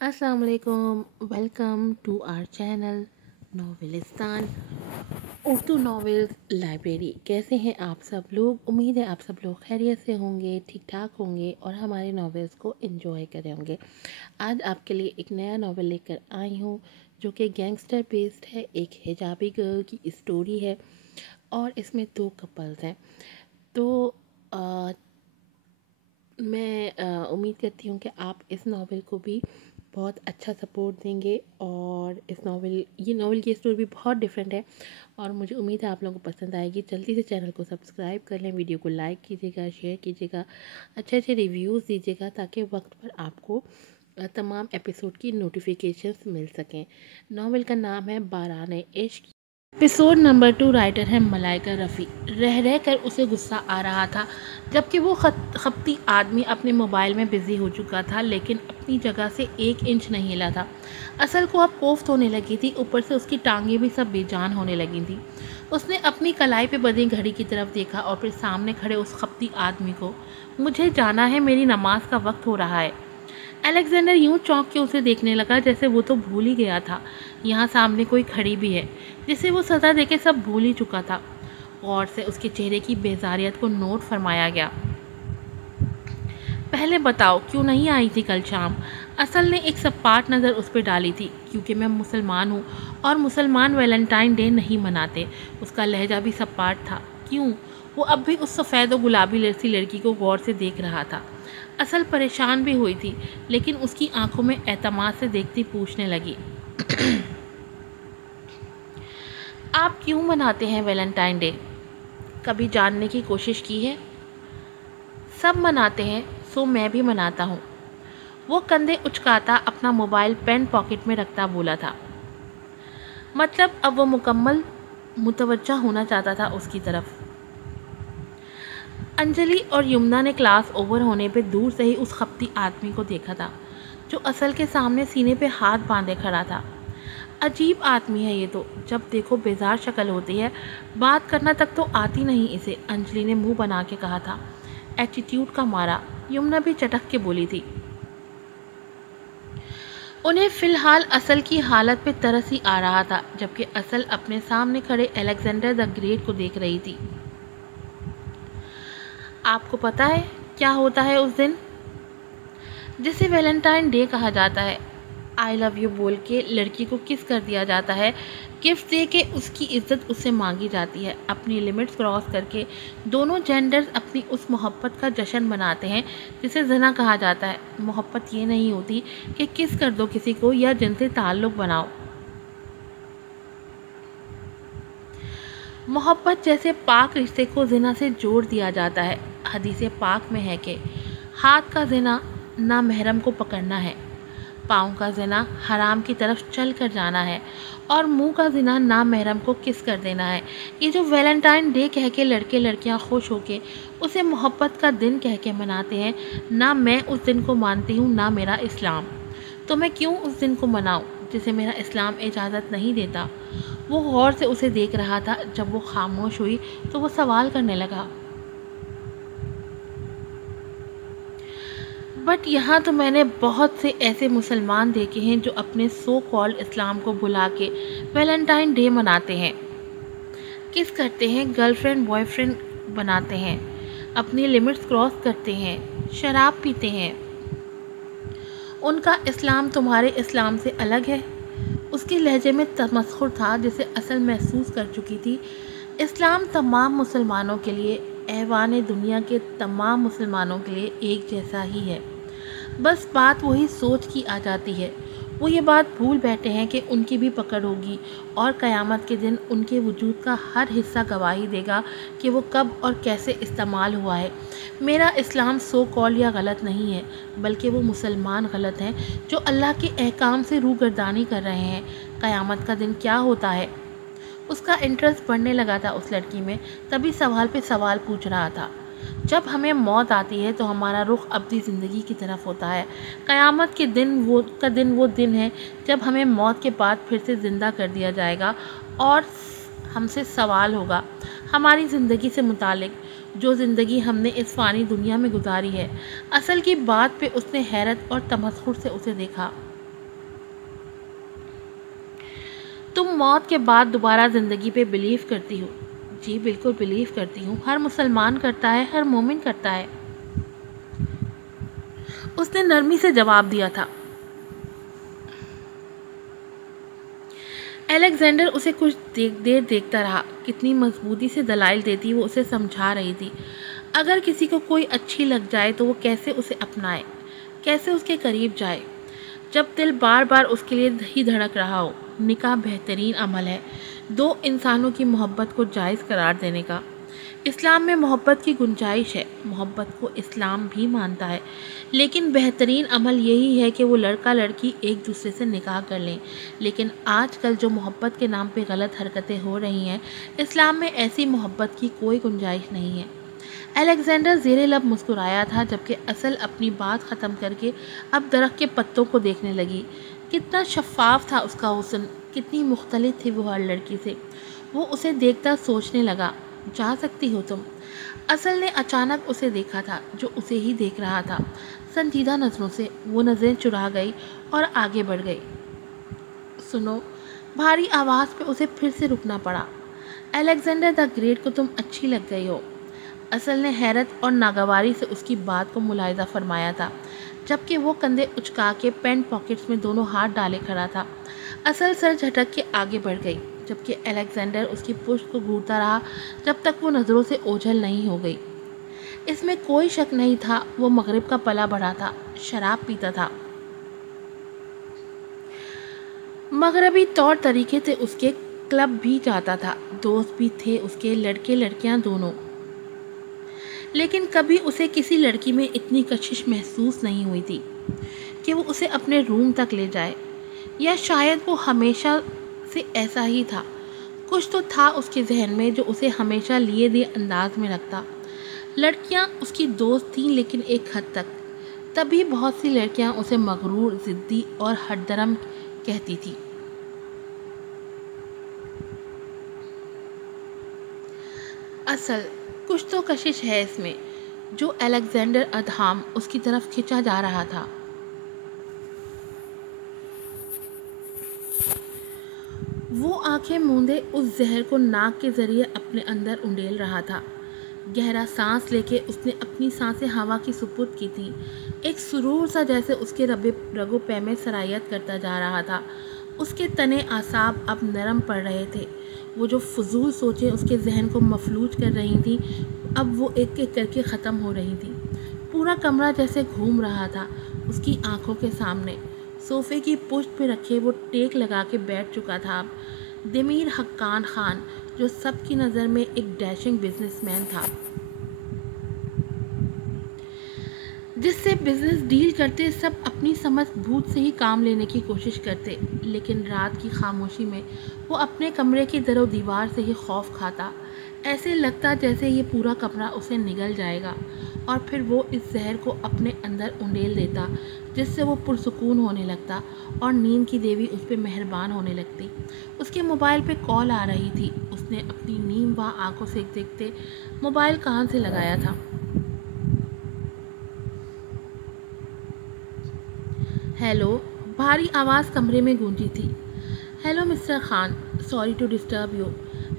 अस्सलाम वालेकुम। Welcome to our channel Novelistan Urdu novels library. कैसे हैं आप सब लोग? उम्मीद है आप सब लोग खैरियत से होंगे, ठीक ठाक होंगे और हमारे नॉवेल्स को एंजॉय करे होंगे। आज आपके लिए एक नया नॉवेल लेकर आई हूँ जो कि गैंगस्टर बेस्ड है। एक हिजाबी गर्ल की स्टोरी है और इसमें दो कपल्स हैं। तो अ, मैं उम्मीद करती हूँ कि आप इस नावल को भी बहुत अच्छा सपोर्ट देंगे और ये नावल की स्टोरी भी बहुत डिफरेंट है और मुझे उम्मीद है आप लोगों को पसंद आएगी। जल्दी से चैनल को सब्सक्राइब कर लें, वीडियो को लाइक कीजिएगा, शेयर कीजिएगा, अच्छे अच्छे रिव्यूज़ दीजिएगा ताकि वक्त पर आपको तमाम एपिसोड की नोटिफिकेशंस मिल सकें। नावल का नाम है बाराने इश्क। Episode number 2। राइटर है मलाइका रफ़ी। रह रह कर उसे गुस्सा आ रहा था जबकि वो खपती आदमी अपने मोबाइल में बिज़ी हो चुका था, लेकिन अपनी जगह से 1 इंच नहीं हिला था। असल को अब कोफ्त होने लगी थी, ऊपर से उसकी टांगें भी सब बेजान होने लगी थी। उसने अपनी कलाई पे बंधी घड़ी की तरफ देखा और फिर सामने खड़े उस खपती आदमी को। मुझे जाना है, मेरी नमाज का वक्त हो रहा है। अलेक्जेंडर यूं चौंक के उसे देखने लगा जैसे वो तो भूल ही गया था यहाँ सामने कोई खड़ी भी है जिसे वो सज़ा देके सब भूल ही चुका था। गौर से उसके चेहरे की बेजारियत को नोट फरमाया गया। पहले बताओ क्यों नहीं आई थी कल शाम? असल ने एक सपाट नज़र उस पर डाली थी। क्योंकि मैं मुसलमान हूँ और मुसलमान वैलेंटाइन डे नहीं मनाते। उसका लहजा भी सपाट था। क्यों? वो अब भी उस सफ़ेद और गुलाबी सी लड़की को गौर से देख रहा था। असल परेशान भी हुई थी, लेकिन उसकी आंखों में एतमाद से देखती पूछने लगी, आप क्यों मनाते हैं वैलेंटाइन डे? कभी जानने की कोशिश की है? सब मनाते हैं, सो मैं भी मनाता हूँ। वो कंधे उचकाता अपना मोबाइल पेन पॉकेट में रखता बोला था। मतलब अब वो मुकम्मल मुतवज्जा होना चाहता था उसकी तरफ। अंजलि और यमुना ने क्लास ओवर होने पे दूर से ही उस खपती आदमी को देखा था जो असल के सामने सीने पे हाथ बांधे खड़ा था। अजीब आदमी है ये तो, जब देखो बेजार शक्ल होती है, बात करना तक तो आती नहीं इसे। अंजलि ने मुंह बना के कहा था, एटीट्यूड का मारा। यमुना भी चटक के बोली थी। उन्हें फिलहाल असल की हालत पे तरस ही आ रहा था, जबकि असल अपने सामने खड़े अलेक्जेंडर द ग्रेट को देख रही थी। आपको पता है क्या होता है उस दिन, जिसे वैलेंटाइन डे कहा जाता है? आई लव यू बोल के लड़की को किस कर दिया जाता है, गिफ्ट दे के उसकी इज्जत उससे मांगी जाती है। अपनी लिमिट्स क्रॉस करके दोनों जेंडर्स अपनी उस मोहब्बत का जश्न मनाते हैं जिसे ज़िना कहा जाता है। मोहब्बत ये नहीं होती कि किस कर दो किसी को या जिनसे ताल्लुक़ बनाओ। मोहब्बत जैसे पाक रिश्ते को ज़िना से जोड़ दिया जाता है। हदीसे पाक में है कि हाथ का ज़िना ना महरम को पकड़ना है, पाँव का ज़िना हराम की तरफ चल कर जाना है और मुंह का ज़िना ना महरम को किस कर देना है। ये जो वैलेंटाइन डे कह के लड़के लड़कियां खुश होके उसे मोहब्बत का दिन कह के मनाते हैं, ना मैं उस दिन को मानती हूँ ना मेरा इस्लाम। तो मैं क्यों उस दिन को मनाऊँ जिसे मेरा इस्लाम इजाज़त नहीं देता? वो गौर से उसे देख रहा था। जब वो खामोश हुई तो वो सवाल करने लगा, बट यहाँ तो मैंने बहुत से ऐसे मुसलमान देखे हैं जो अपने सो कॉल्ड इस्लाम को भुला के वैलेंटाइन डे मनाते हैं, किस करते हैं, गर्लफ्रेंड बॉयफ्रेंड बनाते हैं, अपनी लिमिट्स क्रॉस करते हैं, शराब पीते हैं। उनका इस्लाम तुम्हारे इस्लाम से अलग है। उसके लहजे में तमस्खुर था जिसे असल महसूस कर चुकी थी। इस्लाम तमाम मुसलमानों के लिए, ऐवान दुनिया के तमाम मुसलमानों के लिए एक जैसा ही है। बस बात वही सोच की आ जाती है। वो ये बात भूल बैठे हैं कि उनकी भी पकड़ होगी और क़यामत के दिन उनके वजूद का हर हिस्सा गवाही देगा कि वो कब और कैसे इस्तेमाल हुआ है। मेरा इस्लाम सो कॉल या गलत नहीं है, बल्कि वो मुसलमान गलत हैं जो अल्लाह के अहकाम से रूगर्दानी कर रहे हैं। क़यामत का दिन क्या होता है? उसका इंटरेस्ट बढ़ने लगा था उस लड़की में। तभी सवाल पे सवाल पूछ रहा था। जब हमें मौत आती है तो हमारा रुख अब्दी ज़िंदगी की तरफ होता है। क़यामत के दिन वो दिन है जब हमें मौत के बाद फिर से ज़िंदा कर दिया जाएगा और हमसे सवाल होगा हमारी ज़िंदगी से मुतालिक, जो ज़िंदगी हमने इस फ़ानी दुनिया में गुजारी है। असल की बात पे उसने हैरत और तमस्खुर से उसे देखा। तुम मौत के बाद दोबारा ज़िंदगी पे बिलीव करती हो? जी बिल्कुल बिलीव करती हूँ, हर मुसलमान करता है, हर मोमिन करता है, उसने नरमी से जवाब दिया था। अलेक्जेंडर उसे कुछ देर देखता रहा। कितनी मजबूती से दलाइल देती वो उसे समझा रही थी। अगर किसी को कोई अच्छी लग जाए तो वो कैसे उसे अपनाए, कैसे उसके करीब जाए, जब दिल बार बार उसके लिए ही धड़क रहा हो। निकाह बेहतरीन अमल है दो इंसानों की मोहब्बत को जायज़ करार देने का। इस्लाम में मोहब्बत की गुंजाइश है, मोहब्बत को इस्लाम भी मानता है, लेकिन बेहतरीन अमल यही है कि वो लड़का लड़की एक दूसरे से निकाह कर लें। लेकिन आजकल जो मोहब्बत के नाम पे गलत हरकतें हो रही हैं, इस्लाम में ऐसी मोहब्बत की कोई गुंजाइश नहीं है। अलेक्जेंडर ज़ेरे लब मुस्कुराया था, जबकि असल अपनी बात ख़त्म करके अब दरख्त के पत्तों को देखने लगी। कितना शफ़ाफ था उसका हुस्न, कितनी मुख्तलिफ थी वो हर लड़की से। वो उसे देखता सोचने लगा, जा सकती हो तुम। असल ने अचानक उसे देखा था, जो उसे ही देख रहा था। संजीदा नज़रों से वो नज़रें चुरा गई और आगे बढ़ गई। सुनो, भारी आवाज़ पे उसे फिर से रुकना पड़ा। अलेक्जेंडर द ग्रेट को तुम अच्छी लग गई हो। असल ने हैरत और नागवारी से उसकी बात को मुलाहिजा फरमाया था, जबकि वो कंधे उचका के पैंट पॉकेट्स में दोनों हाथ डाले खड़ा था। असल सर झटक के आगे बढ़ गई, जबकि अलेक्जेंडर उसकी पुश्त को घूरता रहा जब तक वो नज़रों से ओझल नहीं हो गई। इसमें कोई शक नहीं था, वो मगरिब का पला बढ़ा था, शराब पीता था। मगरबी तौर तरीके से उसके क्लब भी जाता था, दोस्त भी थे उसके, लड़के लड़कियां दोनों। लेकिन कभी उसे किसी लड़की में इतनी कशिश महसूस नहीं हुई थी कि वो उसे अपने रूम तक ले जाए, या शायद वो हमेशा से ऐसा ही था। कुछ तो था उसके जहन में जो उसे हमेशा लिए दिए अंदाज में रखता। लड़कियां उसकी दोस्त थीं, लेकिन एक हद तक। तभी बहुत सी लड़कियां उसे मगरूर, ज़िद्दी और हठधर्म कहती थी। असल कुछ तो कशिश है इसमें, जो अलेक्जेंडर अदहाम उसकी तरफ खिंचा जा रहा था। वो आंखें मूंदे उस जहर को नाक के जरिए अपने अंदर उंडेल रहा था। गहरा सांस लेके उसने अपनी सांसें हवा की सुपुर्द की थी। एक सुरूर सा जैसे उसके रगो पै में सरायत करता जा रहा था। उसके तने आसाब अब नरम पड़ रहे थे। वो जो फजूल सोचें उसके जहन को मफलूज कर रही थी, अब वो एक एक करके ख़त्म हो रही थी। पूरा कमरा जैसे घूम रहा था उसकी आंखों के सामने। सोफे की पुश्त पे रखे वो टेक लगा के बैठ चुका था अब। दिमीर हक्कान खान, जो सबकी नज़र में एक डैशिंग बिजनेसमैन था, जिससे बिजनेस डील करते सब अपनी समझ बूझ से ही काम लेने की कोशिश करते। लेकिन रात की खामोशी में वो अपने कमरे की दरो दीवार से ही खौफ खाता। ऐसे लगता जैसे ये पूरा कमरा उसे निगल जाएगा, और फिर वो इस जहर को अपने अंदर उंडेल देता, जिससे वो पुरसुकून होने लगता और नींद की देवी उस पर मेहरबान होने लगती। उसके मोबाइल पे कॉल आ रही थी। उसने अपनी नीम व आंखों से देखते मोबाइल कान से लगाया था। हेलो, भारी आवाज़ कमरे में गूंजी थी। Hello mister Khan, sorry to disturb you.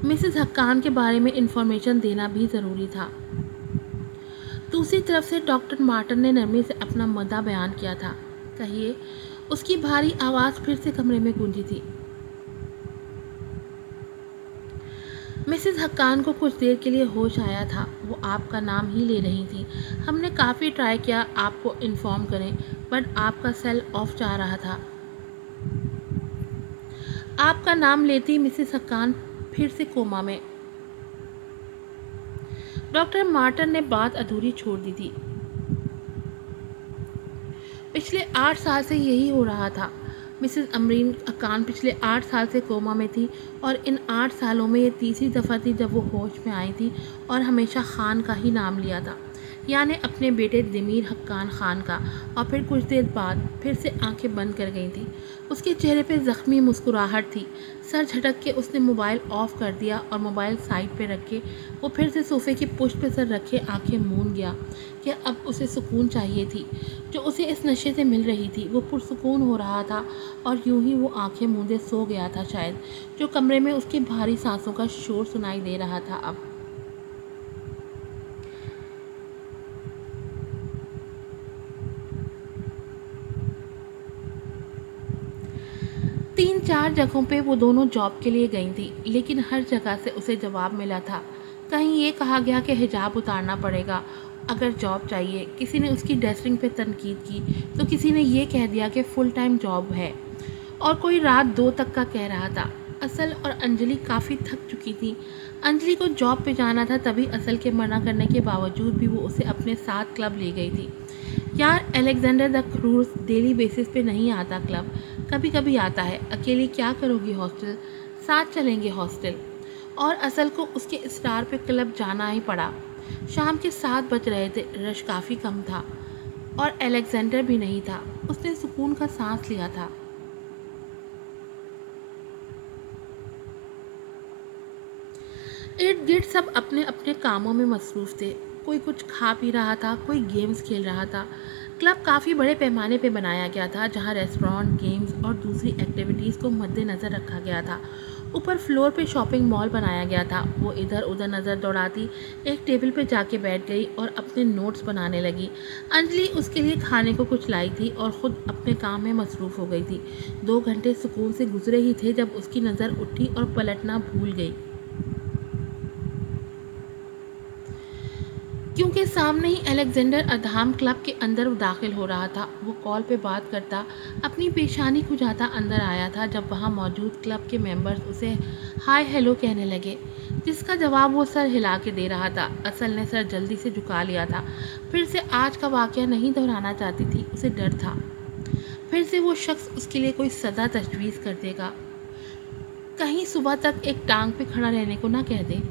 Mrs Haqqan के बारे में इंफॉर्मेशन देना भी ज़रूरी था। दूसरी तरफ से डॉक्टर मार्टन ने नरमी से अपना मुद्दा बयान किया था। कहिए, उसकी भारी आवाज़ फिर से कमरे में गूंजी थी। मिसेस हक्कान को कुछ देर के लिए होश आया था। वो आपका नाम ही ले रही थी। हमने काफ़ी ट्राई किया आपको इन्फॉर्म करें, बट आपका सेल ऑफ जा रहा था। आपका नाम लेती मिसेस हक्कान फिर से कोमा में। डॉक्टर मार्टन ने बात अधूरी छोड़ दी थी। पिछले 8 साल से यही हो रहा था। मिसेस अमरीन हक्कान पिछले 8 साल से कोमा में थी, और इन 8 सालों में ये तीसरी दफ़ा थी जब वो होश में आई थी और हमेशा खान का ही नाम लिया था। यानी अपने बेटे दिमीर हक्कान खान का, और फिर कुछ देर बाद फिर से आंखें बंद कर गई थी। उसके चेहरे पे ज़ख्मी मुस्कुराहट थी। सर झटक के उसने मोबाइल ऑफ कर दिया और मोबाइल साइड पे रख के वो फिर से सोफे की पुष्ट पे सर रखे आंखें मूंद गया कि अब उसे सुकून चाहिए थी। जो उसे इस नशे से मिल रही थी वो पुरसुकून हो रहा था, और यूं ही वो आंखें मूंदे सो गया था शायद। जो कमरे में उसकी भारी सांसों का शोर सुनाई दे रहा था अब। तीन चार जगहों पे वो दोनों जॉब के लिए गई थी, लेकिन हर जगह से उसे जवाब मिला था। कहीं ये कहा गया कि हिजाब उतारना पड़ेगा अगर जॉब चाहिए, किसी ने उसकी ड्रेसिंग पे तनकीद की, तो किसी ने ये कह दिया कि फुल टाइम जॉब है, और कोई रात 2 तक का कह रहा था। असल और अंजलि काफ़ी थक चुकी थी। अंजलि को जॉब पे जाना था, तभी असल के मना करने के बावजूद भी वो उसे अपने साथ क्लब ले गई थी। यार, Alexander the cruise daily basis पे नहीं आता क्लब, कभी कभी आता है। अकेली क्या करोगी हॉस्टल, साथ चलेंगे हॉस्टल। और असल को उसके इसरार पे क्लब जाना ही पड़ा। शाम के 7 बज रहे थे, रश काफ़ी कम था और अलेक्जेंडर भी नहीं था। उसने सुकून का सांस लिया था। इर्द गिर्द सब अपने अपने कामों में मसरूफ़ थे। कोई कुछ खा पी रहा था, कोई गेम्स खेल रहा था। क्लब काफ़ी बड़े पैमाने पे बनाया गया था, जहाँ रेस्टोरेंट, गेम्स और दूसरी एक्टिविटीज़ को मद्देनज़र रखा गया था। ऊपर फ्लोर पे शॉपिंग मॉल बनाया गया था। वो इधर उधर नज़र दौड़ाती एक टेबल पे जाके बैठ गई और अपने नोट्स बनाने लगी। अंजलि उसके लिए खाने को कुछ लाई थी और ख़ुद अपने काम में मसरूफ़ हो गई थी। 2 घंटे सुकून से गुजरे ही थे जब उसकी नज़र उठी और पलटना भूल गई, क्योंकि सामने ही अलेक्जेंडर अधाम क्लब के अंदर दाखिल हो रहा था। वो कॉल पे बात करता, अपनी पेशानी खुजाता अंदर आया था जब वहाँ मौजूद क्लब के मेंबर्स उसे हाय हेलो कहने लगे, जिसका जवाब वो सर हिला के दे रहा था। असल ने सर जल्दी से झुका लिया था। फिर से आज का वाक़या नहीं दोहराना चाहती थी, उसे डर था फिर से वो शख्स उसके लिए कोई सज़ा तजवीज़ कर देगा, कहीं सुबह तक एक टांग पे खड़ा रहने को ना कह दे।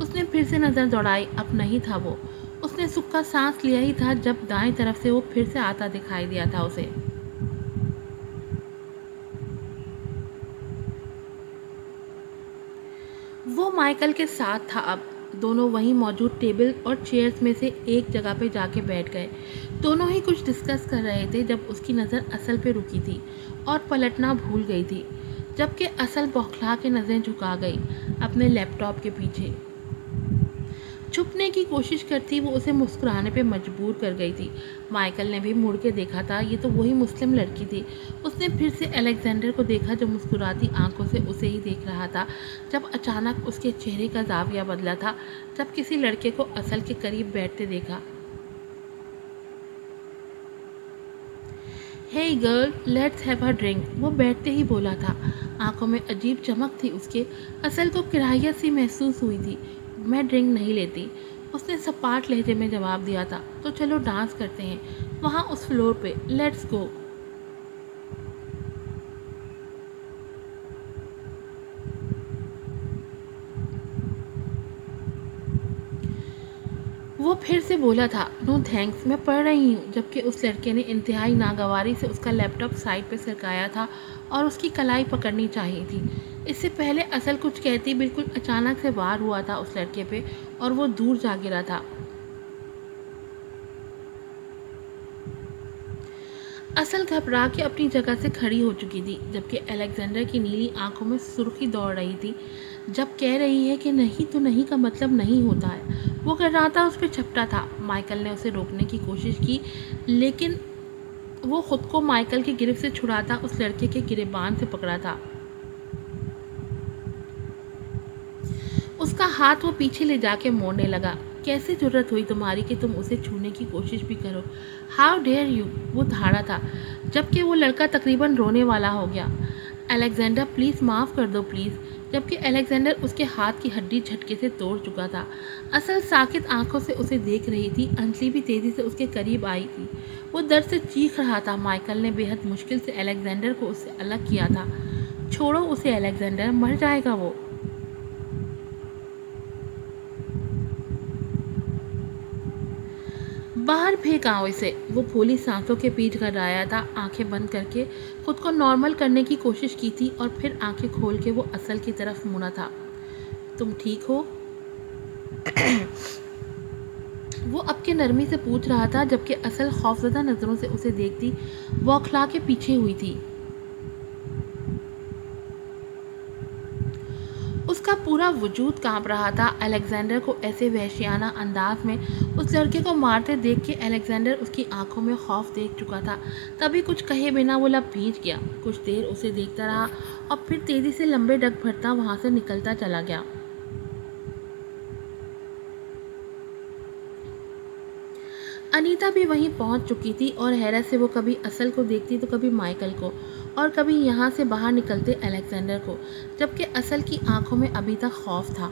उसने फिर से नज़र दौड़ाई, अब नहीं था वो। उसने सुख का सांस लिया ही था जब दाएं तरफ से वो फिर से आता दिखाई दिया था उसे। वो माइकल के साथ था अब। दोनों वहीं मौजूद टेबल और चेयर्स में से एक जगह पे जाके बैठ गए। दोनों ही कुछ डिस्कस कर रहे थे जब उसकी नज़र असल पे रुकी थी और पलटना भूल गई थी, जबकि असल बौखला के नज़रें झुका गई अपने लैपटॉप के पीछे। छुपने की कोशिश करती वो उसे मुस्कुराने पे मजबूर कर गई थी। माइकल ने भी मुड़ के देखा था, ये तो वही मुस्लिम लड़की थी। उसने फिर से अलेक्जेंडर को देखा जो मुस्कुराती आंखों से उसे ही देख रहा था। जब अचानक उसके चेहरे का जाविया बदला था, जब किसी लड़के को असल के करीब बैठते देखा। Hey girl, let's have a drink, वो बैठते ही बोला था। आंखों में अजीब चमक थी उसके। असल को किराहियत सी महसूस हुई थी। मैं ड्रिंक नहीं लेती, उसने सपाट लहजे में जवाब दिया था। तो चलो डांस करते हैं वहाँ उस फ्लोर पे, लेट्स गो। वो फिर से बोला था, नो थैंक्स, मैं पढ़ रही हूँ। जबकि उस लड़के ने इंतहाई नागवारी से उसका लैपटॉप साइड पे सरकाया था और उसकी कलाई पकड़नी चाहिए थी। इससे पहले असल कुछ कहती बिल्कुल अचानक से वार हुआ था उस लड़के पे और वो दूर जा गिरा था। असल घबरा के अपनी जगह से खड़ी हो चुकी थी, जबकि अलेक्जेंडर की नीली आंखों में सुर्खी दौड़ रही थी। जब कह रही है कि नहीं तो नहीं का मतलब नहीं होता है, वो कर्राता उस पर झपटा था। माइकल ने उसे रोकने की कोशिश की, लेकिन वो खुद को माइकल की गिरफ्त से छुड़ाता उस लड़के के गिरेबान से पकड़ा था। उसका हाथ वो पीछे ले जाके मोड़ने लगा। कैसे जरूरत हुई तुम्हारी कि तुम उसे छूने की कोशिश भी करो, हाउ डेयर यू, वो धाड़ा था। जबकि वो लड़का तकरीबन रोने वाला हो गया। अलेक्जेंडर प्लीज़ माफ़ कर दो प्लीज़, जबकि अलेक्जेंडर उसके हाथ की हड्डी झटके से तोड़ चुका था। असल साकित आंखों से उसे देख रही थी। अंजलि भी तेज़ी से उसके करीब आई थी। वो दर्द से चीख रहा था। माइकल ने बेहद मुश्किल से अलेक्जेंडर को उससे अलग किया था। छोड़ो उसे अलेक्जेंडर, मर जाएगा वो। बाहर फेंक आओ इसे। वो फूली सांसों के पीठ कर आया था। आंखें बंद करके खुद को नॉर्मल करने की कोशिश की थी और फिर आंखें खोल के वो असल की तरफ मुड़ा था। तुम ठीक हो? वो अब के नरमी से पूछ रहा था, जबकि असल खौफजदा नज़रों से उसे देखती बौखला के पीछे हुई थी। उसका पूरा वजूद कांप रहा था। अलेक्जेंडर को ऐसे वहशियाना अंदाज में उस लड़के को मारते देख के अलेक्जेंडर उसकी आंखों में खौफ देख चुका था। तभी कुछ कहे बिना वो लब भींच गया। कुछ देर उसे देखता रहा और फिर तेज़ी से लंबे डग भरता वहाँ से निकलता चला गया। अनीता भी वहीं पहुंच चुकी थी और हैरत से वो कभी असल को देखती तो कभी माइकल को और कभी यहाँ से बाहर निकलते अलेक्जेंडर को, जबकि असल की आंखों में अभी तक खौफ था।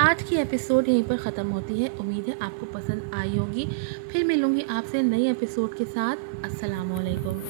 आज की एपिसोड यहीं पर ख़त्म होती है। उम्मीद है आपको पसंद आई होगी। फिर मिलूँगी आपसे नई एपिसोड के साथ। अस्सलाम वालेकुम।